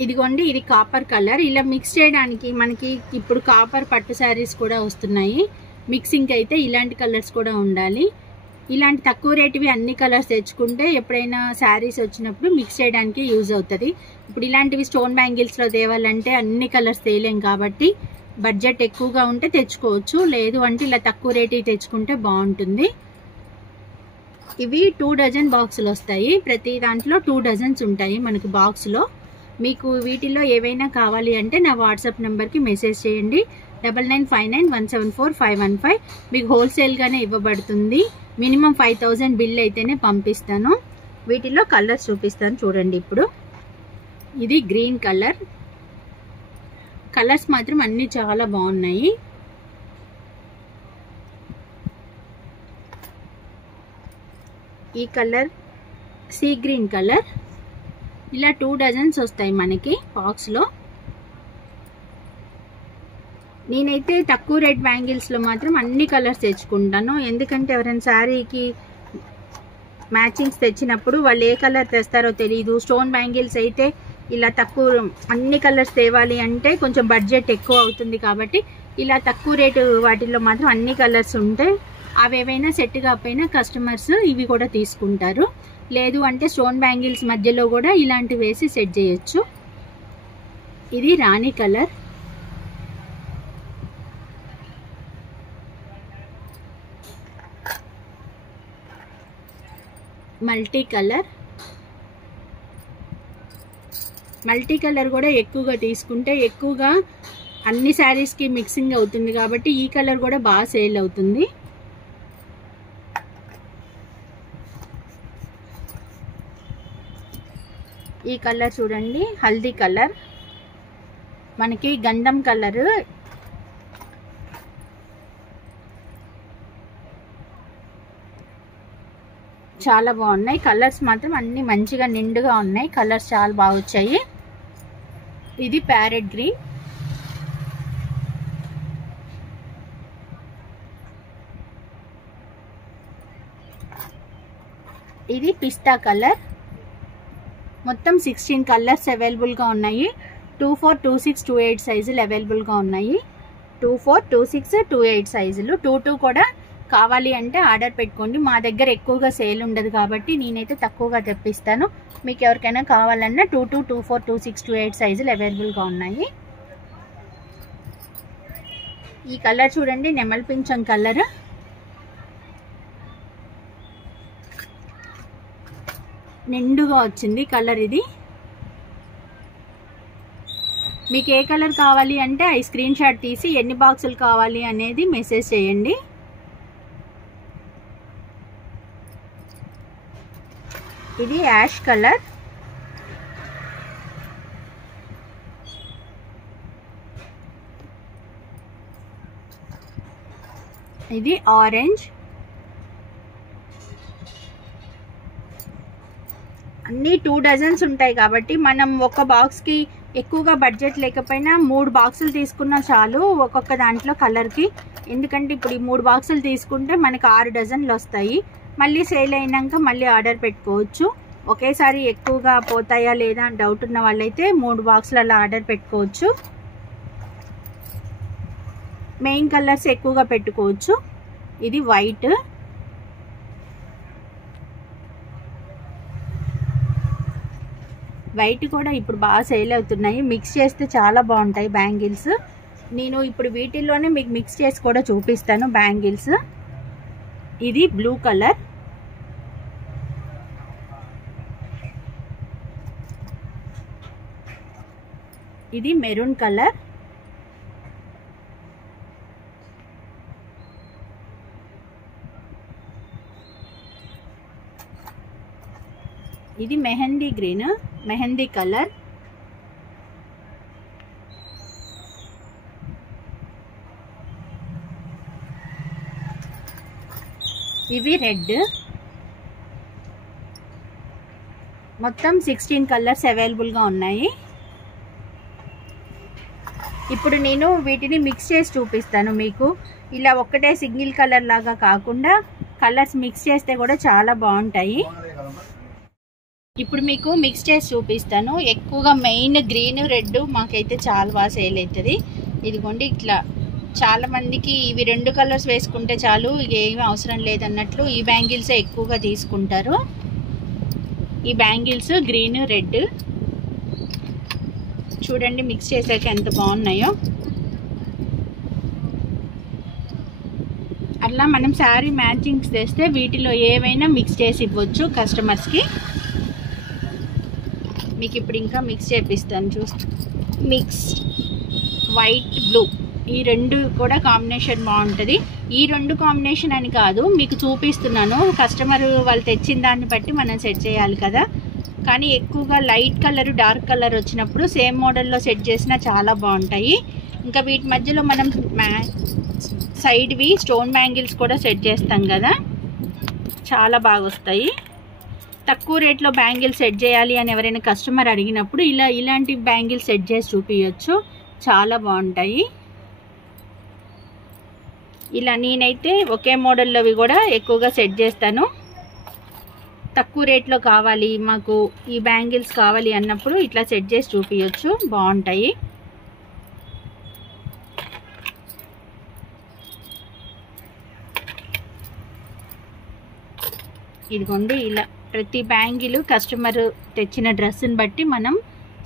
ఇదిగోండి, ఇది copper colour. ఇలా మిక్స్ చేయడానికి మనకి ఇప్పుడు కాపర్ పట్టు శారీస్ కూడా వస్తున్నాయి. మిక్సింగ్ అయితే ఇలాంటి కలర్స్ కూడా ఉండాలి. ఇలాంటి తక్కువ రేటువి అన్ని కలర్స్ తెచ్చుకుంటే ఎప్పుడైనా శారీస్ వచ్చినప్పుడు మిక్స్ చేయడానికి యూజ్ అవుతుంది. ఇప్పుడు ఇలాంటివి స్టోన్ బ్యాంగిల్స్లో తేవాలంటే అన్ని కలర్స్ తేలేం కాబట్టి బడ్జెట్ ఎక్కువగా ఉంటే తెచ్చుకోవచ్చు. లేదు అంటే ఇలా తక్కువ రేటువి తెచ్చుకుంటే బాగుంటుంది. ఇవి 2 డజన్ బాక్సులు వస్తాయి. ప్రతి దాంట్లో 2 డజన్స్ ఉంటాయి మనకు బాక్స్లో. మీకు వీటిలో ఏవైనా కావాలి అంటే నా వాట్సాప్ నెంబర్కి మెసేజ్ చేయండి. 9959174515. మీకు హోల్సేల్గానే ఇవ్వబడుతుంది. మినిమం 5000 బిల్ అయితేనే పంపిస్తాను. వీటిలో కలర్స్ చూపిస్తాను చూడండి. ఇప్పుడు ఇది గ్రీన్ కలర్. కలర్స్ మాత్రం అన్నీ చాలా బాగున్నాయి. ఈ కలర్ సీ గ్రీన్ కలర్. ఇలా 2 డజన్స్ వస్తాయి మనకి బాక్స్లో. నేనైతే తక్కువ రేట్ బ్యాంగిల్స్లో మాత్రం అన్ని కలర్స్ తెచ్చుకుంటాను. ఎందుకంటే ఎవరైనా శారీకి మ్యాచింగ్స్ తెచ్చినప్పుడు వాళ్ళు ఏ కలర్ తెస్తారో తెలియదు. స్టోన్ బ్యాంగిల్స్ అయితే ఇలా తక్కువ అన్ని కలర్స్ తేవాలి అంటే కొంచెం బడ్జెట్ ఎక్కువ అవుతుంది. కాబట్టి ఇలా తక్కువ రేటు వాటిల్లో మాత్రం అన్ని కలర్స్ ఉంటాయి. అవి ఏవైనా సెట్ కాకపోయినా కస్టమర్స్ ఇవి కూడా తీసుకుంటారు. లేదు అంటే స్టోన్ బ్యాంగిల్స్ మధ్యలో కూడా ఇలాంటివి వేసి సెట్ చేయొచ్చు. ఇది రాణి colour. Multi colour. Multi colour కూడా ఎక్కువగా తీసుకుంటే ఎక్కువగా అన్ని శారీస్కి మిక్సింగ్ అవుతుంది కాబట్టి ఈ కలర్ కూడా బాగా సేల్ అవుతుంది. ఈ కలర్ చూడండి, హల్దీ కలర్. మనకి గంధం కలర్. చాలా బాగున్నాయి కలర్స్ మాత్రం అన్ని మంచిగా నిండుగా ఉన్నాయి. కలర్స్ చాలా బాగా వచ్చాయి. ఇది ప్యారెట్ గ్రీన్. ఇది పిస్తా కలర్. మొత్తం 16 కలర్స్ అవైలబుల్గా ఉన్నాయి. 24, 26, 28 సైజులు అవైలబుల్గా ఉన్నాయి. 24, 26, 28 సైజులు. 22 కూడా కావాలి అంటే ఆర్డర్ పెట్టుకోండి. మా దగ్గర ఎక్కువగా సేల్ ఉండదు కాబట్టి నేనైతే తక్కువగా తెప్పిస్తాను. మీకు ఎవరికైనా కావాలన్నా 22, 24, 26, 28 సైజులు అవైలబుల్గా ఉన్నాయి. ఈ కలర్ చూడండి, నెమల్ పింఛం కలర్. నిండుగా వచ్చింది కలర్ ఇది. మీకు ఏ కలర్ కావాలి అంటే ఆ స్క్రీన్ షాట్ తీసి ఎన్ని బాక్సులు కావాలి అనేది మెసేజ్ చేయండి. ఇది యాష్ కలర్. ఇది ఆరెంజ్. అన్నీ 2 డజన్స్ ఉంటాయి కాబట్టి మనం ఒక బాక్స్కి ఎక్కువగా బడ్జెట్ లేకపోయినా 3 బాక్సులు తీసుకున్నా చాలు ఒక్కొక్క దాంట్లో కలర్కి. ఎందుకంటే ఇప్పుడు ఈ 3 బాక్సులు తీసుకుంటే మనకు 6 డజన్లు వస్తాయి. మళ్ళీ సేల్ అయినాక మళ్ళీ ఆర్డర్ పెట్టుకోవచ్చు. ఒకేసారి ఎక్కువగా పోతాయా లేదా అని డౌట్ ఉన్న వాళ్ళైతే 3 బాక్సులలో ఆర్డర్ పెట్టుకోవచ్చు. మెయిన్ కలర్స్ ఎక్కువగా పెట్టుకోవచ్చు. ఇది వైట్. వైట్ కూడా ఇప్పుడు బాగా సేల్ అవుతున్నాయి. మిక్స్ చేస్తే చాలా బాగుంటాయి బ్యాంగిల్స్. నేను ఇప్పుడు వీటిల్లోనే మీకు మిక్స్ చేసి కూడా చూపిస్తాను బ్యాంగిల్స్. ఇది బ్లూ కలర్. ఇది మెరూన్ కలర్. ఇది మెహందీ గ్రీన్, మెహందీ కలర్. ఇవి రెడ్. మొత్తం 16 కలర్స్ అవైలబుల్గా ఉన్నాయి. ఇప్పుడు నేను వీటిని మిక్స్ చేసి చూపిస్తాను మీకు. ఇలా ఒక్కటే సింగిల్ కలర్ లాగా కాకుండా కలర్స్ మిక్స్ చేస్తే కూడా చాలా బాగుంటాయి. ఇప్పుడు మీకు మిక్స్ చేసి చూపిస్తాను. ఎక్కువగా మెయిన్ గ్రీన్ రెడ్ మాకైతే చాలా బాగా సేల్ అవుతుంది. ఇదిగోండి ఇట్లా చాలా మందికి ఇవి 2 కలర్స్ వేసుకుంటే చాలు, ఏమీ అవసరం లేదన్నట్లు ఈ బ్యాంగిల్సే ఎక్కువగా తీసుకుంటారు. ఈ బ్యాంగిల్స్ గ్రీన్ రెడ్ చూడండి మిక్స్ చేసాక ఎంత బాగున్నాయో. అట్లా మనం శారీ మ్యాచింగ్స్ తెస్తే వీటిలో ఏవైనా మిక్స్ చేసి ఇవ్వచ్చు కస్టమర్స్కి. మీకు ఇప్పుడు ఇంకా మిక్స్ చేపిస్తాను చూస్తూ. మిక్స్ వైట్ బ్లూ ఈ 2 కూడా కాంబినేషన్ బాగుంటుంది. ఈ 2 కాంబినేషన్ అని కాదు, మీకు చూపిస్తున్నాను. కస్టమర్ వాళ్ళు తెచ్చిన దాన్ని బట్టి మనం సెట్ చేయాలి కదా. కానీ ఎక్కువగా లైట్ కలర్ డార్క్ కలర్ వచ్చినప్పుడు సేమ్ మోడల్లో సెట్ చేసినా చాలా బాగుంటాయి. ఇంకా వీటి మధ్యలో మనం సైడ్వి స్టోన్ బ్యాంగిల్స్ కూడా సెట్ చేస్తాం కదా, చాలా బాగా వస్తాయి. తక్కువ రేట్లో బ్యాంగిల్స్ సెట్ చేయాలి అని ఎవరైనా కస్టమర్ అడిగినప్పుడు ఇలాంటి బ్యాంగిల్స్ సెట్ చేసి చూపించచ్చు, చాలా బాగుంటాయి. ఇలా నేనైతే ఒకే మోడల్లోవి కూడా ఎక్కువగా సెట్ చేస్తాను. తక్కువ రేట్లో కావాలి మాకు ఈ బ్యాంగిల్స్ కావాలి అన్నప్పుడు ఇట్లా సెట్ చేసి చూపించచ్చు, బాగుంటాయి. ఇదిగోండి ఇలా ప్రతి బ్యాంగిల్ కస్టమర్ తెచ్చిన డ్రెస్ని బట్టి మనం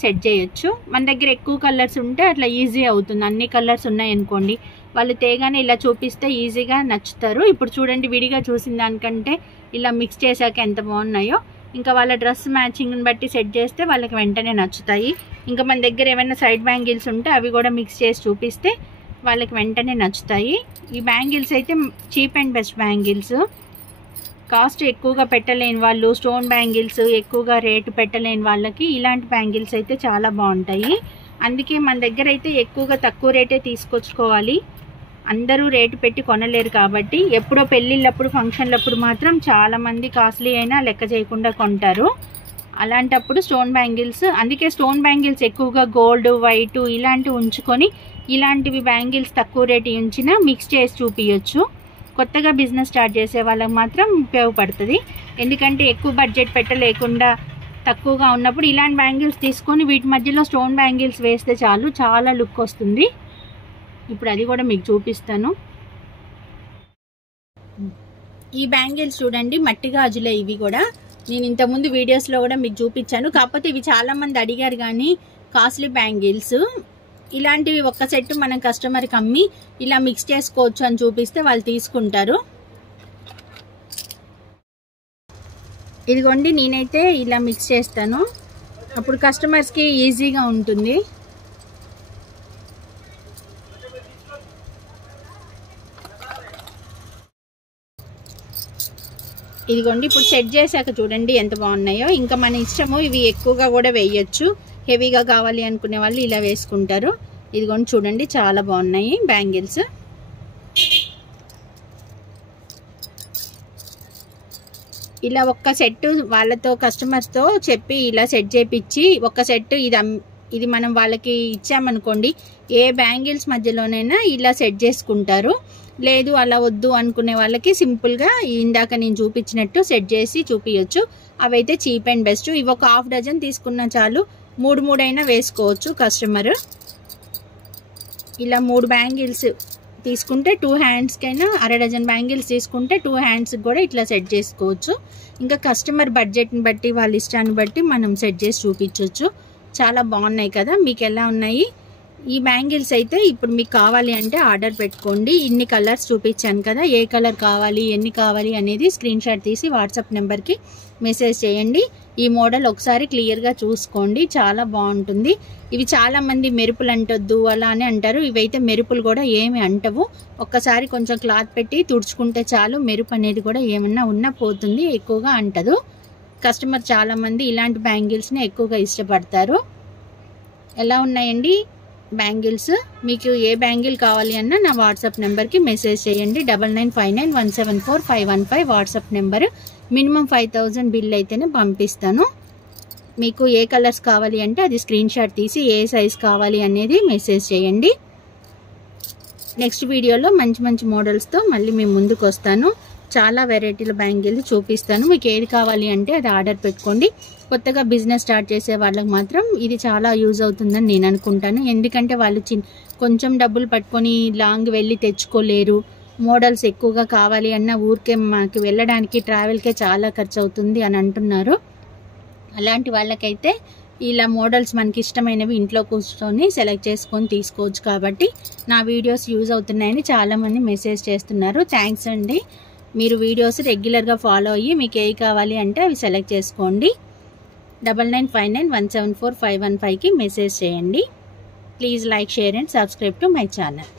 సెట్ చేయొచ్చు. మన దగ్గర ఎక్కువ కలర్స్ ఉంటే అట్లా ఈజీ అవుతుంది. అన్ని కలర్స్ ఉన్నాయనుకోండి, వాళ్ళు తేగానే ఇలా చూపిస్తే ఈజీగా నచ్చుతారు. ఇప్పుడు చూడండి విడిగా చూసిన దానికంటే ఇలా మిక్స్ చేశాక ఎంత బాగున్నాయో. ఇంకా వాళ్ళ డ్రెస్ మ్యాచింగ్ని బట్టి సెట్ చేస్తే వాళ్ళకి వెంటనే నచ్చుతాయి. ఇంకా మన దగ్గర ఏమైనా సైడ్ బ్యాంగిల్స్ ఉంటే అవి కూడా మిక్స్ చేసి చూపిస్తే వాళ్ళకి వెంటనే నచ్చుతాయి. ఈ బ్యాంగిల్స్ అయితే cheap and best bangles. Cost ఎక్కువగా పెట్టలేని వాళ్ళు, స్టోన్ బ్యాంగిల్స్ ఎక్కువగా రేటు పెట్టలేని వాళ్ళకి ఇలాంటి బ్యాంగిల్స్ అయితే చాలా బాగుంటాయి. అందుకే మన దగ్గర అయితే ఎక్కువగా తక్కువ రేటే తీసుకొచ్చుకోవాలి. అందరూ రేటు పెట్టి కొనలేరు కాబట్టి ఎప్పుడో పెళ్ళిళ్ళప్పుడు ఫంక్షన్లప్పుడు మాత్రం చాలామంది కాస్ట్లీ అయినా లెక్క చేయకుండా కొంటారు. అలాంటప్పుడు స్టోన్ బ్యాంగిల్స్, అందుకే స్టోన్ బ్యాంగిల్స్ ఎక్కువగా గోల్డ్ వైట్ ఇలాంటివి ఉంచుకొని ఇలాంటివి బ్యాంగిల్స్ తక్కువ రేటు ఉంచినా మిక్స్ చేసి చూపించచ్చు. కొత్తగా బిజినెస్ స్టార్ట్ చేసే వాళ్ళకి మాత్రం ఉపయోగపడుతుంది. ఎందుకంటే ఎక్కువ బడ్జెట్ పెట్టలేకుండా తక్కువగా ఉన్నప్పుడు ఇలాంటి బ్యాంగిల్స్ తీసుకొని వీటి మధ్యలో స్టోన్ బ్యాంగిల్స్ వేస్తే చాలు, చాలా లుక్ వస్తుంది. ఇప్పుడు అది కూడా మీకు చూపిస్తాను. ఈ బ్యాంగిల్స్ చూడండి మట్టి గాజులే. ఇవి కూడా నేను ఇంతకుముందు వీడియోస్లో కూడా మీకు చూపించాను. కాకపోతే ఇవి చాలామంది అడిగారు కానీ కాస్ట్లీ బ్యాంగిల్స్. ఇలాంటివి ఒక్క సెట్ మనం కస్టమర్కి అమ్మి ఇలా మిక్స్ చేసుకోవచ్చు అని చూపిస్తే వాళ్ళు తీసుకుంటారు. ఇదిగోండి నేనైతే ఇలా మిక్స్ చేస్తాను, అప్పుడు కస్టమర్స్కి ఈజీగా ఉంటుంది. ఇదిగోండి ఇప్పుడు సెట్ చేశాక చూడండి ఎంత బాగున్నాయో. ఇంకా మన ఇష్టము, ఇవి ఎక్కువగా కూడా వేయచ్చు. హెవీగా కావాలి అనుకునే వాళ్ళు ఇలా వేసుకుంటారు. ఇదిగోండి చూడండి చాలా బాగున్నాయి బ్యాంగిల్స్. ఇలా ఒక్క సెట్ వాళ్ళతో కస్టమర్స్తో చెప్పి ఇలా సెట్ చేపించి ఒక్క సెట్ ఇది మనం వాళ్ళకి ఇచ్చామనుకోండి, ఏ బ్యాంగిల్స్ మధ్యలోనైనా ఇలా సెట్ చేసుకుంటారు. లేదు అలా వద్దు అనుకునే వాళ్ళకి సింపుల్గా ఇందాక నేను చూపించినట్టు సెట్ చేసి చూపించచ్చు. అవైతే చీప్ అండ్ బెస్ట్. ఇవి ఒక హాఫ్ డజన్ తీసుకున్నా చాలు, 3 అయినా వేసుకోవచ్చు కస్టమర్. ఇలా 3 బ్యాంగిల్స్ తీసుకుంటే 2 హ్యాండ్స్కైనా, అర డజన్ బ్యాంగిల్స్ తీసుకుంటే 2 హ్యాండ్స్కి కూడా ఇట్లా సెట్ చేసుకోవచ్చు. ఇంకా కస్టమర్ బడ్జెట్ని బట్టి వాళ్ళ ఇష్టాన్ని బట్టి మనం సెట్ చేసి చూపించవచ్చు. చాలా బాగున్నాయి కదా. మీకు ఎలా ఉన్నాయి ఈ బ్యాంగిల్స్ అయితే? ఇప్పుడు మీకు కావాలి అంటే ఆర్డర్ పెట్టుకోండి. ఇన్ని కలర్స్ చూపించాను కదా, ఏ కలర్ కావాలి ఎన్ని కావాలి అనేది స్క్రీన్ షాట్ తీసి వాట్సాప్ నెంబర్కి మెసేజ్ చేయండి. ఈ మోడల్ ఒకసారి క్లియర్గా చూసుకోండి, చాలా బాగుంటుంది. ఇవి చాలామంది మెరుపులు అంటొద్దు అలా అని అంటారు. ఇవైతే మెరుపులు కూడా ఏమి అంటవు. ఒక్కసారి కొంచెం క్లాత్ పెట్టి తుడుచుకుంటే చాలు, మెరుపు అనేది కూడా ఏమన్నా ఉన్నా పోతుంది, ఎక్కువగా అంటదు. కస్టమర్ చాలామంది ఇలాంటి బ్యాంగిల్స్ని ఎక్కువగా ఇష్టపడతారు. ఎలా ఉన్నాయండి బ్యాంగిల్స్? మీకు ఏ బ్యాంగిల్ కావాలి అన్నా నా వాట్సాప్ నెంబర్కి మెసేజ్ చేయండి. 9959174515 వాట్సాప్ నెంబర్. మినిమం 5000 బిల్ అయితేనే పంపిస్తాను. మీకు ఏ కలర్స్ కావాలి అంటే అది స్క్రీన్ షాట్ తీసి ఏ సైజ్ కావాలి అనేది మెసేజ్ చేయండి. నెక్స్ట్ వీడియోలో మంచి మంచి మోడల్స్తో మళ్ళీ మేము ముందుకు వస్తాను. చాలా వెరైటీల బ్యాంగిల్స్ చూపిస్తాను. మీకు ఏది కావాలి అంటే అది ఆర్డర్ పెట్టుకోండి. కొత్తగా బిజినెస్ స్టార్ట్ చేసే వాళ్ళకి మాత్రం ఇది చాలా యూజ్ అవుతుందని నేను అనుకుంటాను. ఎందుకంటే వాళ్ళు కొంచెం డబ్బులు పట్టుకొని లాంగ్ వెళ్ళి తెచ్చుకోలేరు. మోడల్స్ ఎక్కువగా కావాలి అన్న ఊరికే మాకు వెళ్ళడానికి ట్రావెల్కే చాలా ఖర్చు అవుతుంది అని అంటున్నారు. అలాంటి వాళ్ళకైతే ఇలా మోడల్స్ మనకి ఇష్టమైనవి ఇంట్లో కూర్చొని సెలెక్ట్ చేసుకొని తీసుకోవచ్చు. కాబట్టి నా వీడియోస్ యూజ్ అవుతున్నాయని చాలామంది మెసేజ్ చేస్తున్నారు. థ్యాంక్స్ అండి. మీరు వీడియోస్ రెగ్యులర్గా ఫాలో అయ్యి మీకు ఏవి కావాలి అంటే అవి సెలెక్ట్ చేసుకోండి. 9959174515కి మెసేజ్ చేయండి. Please like, share and subscribe to my channel.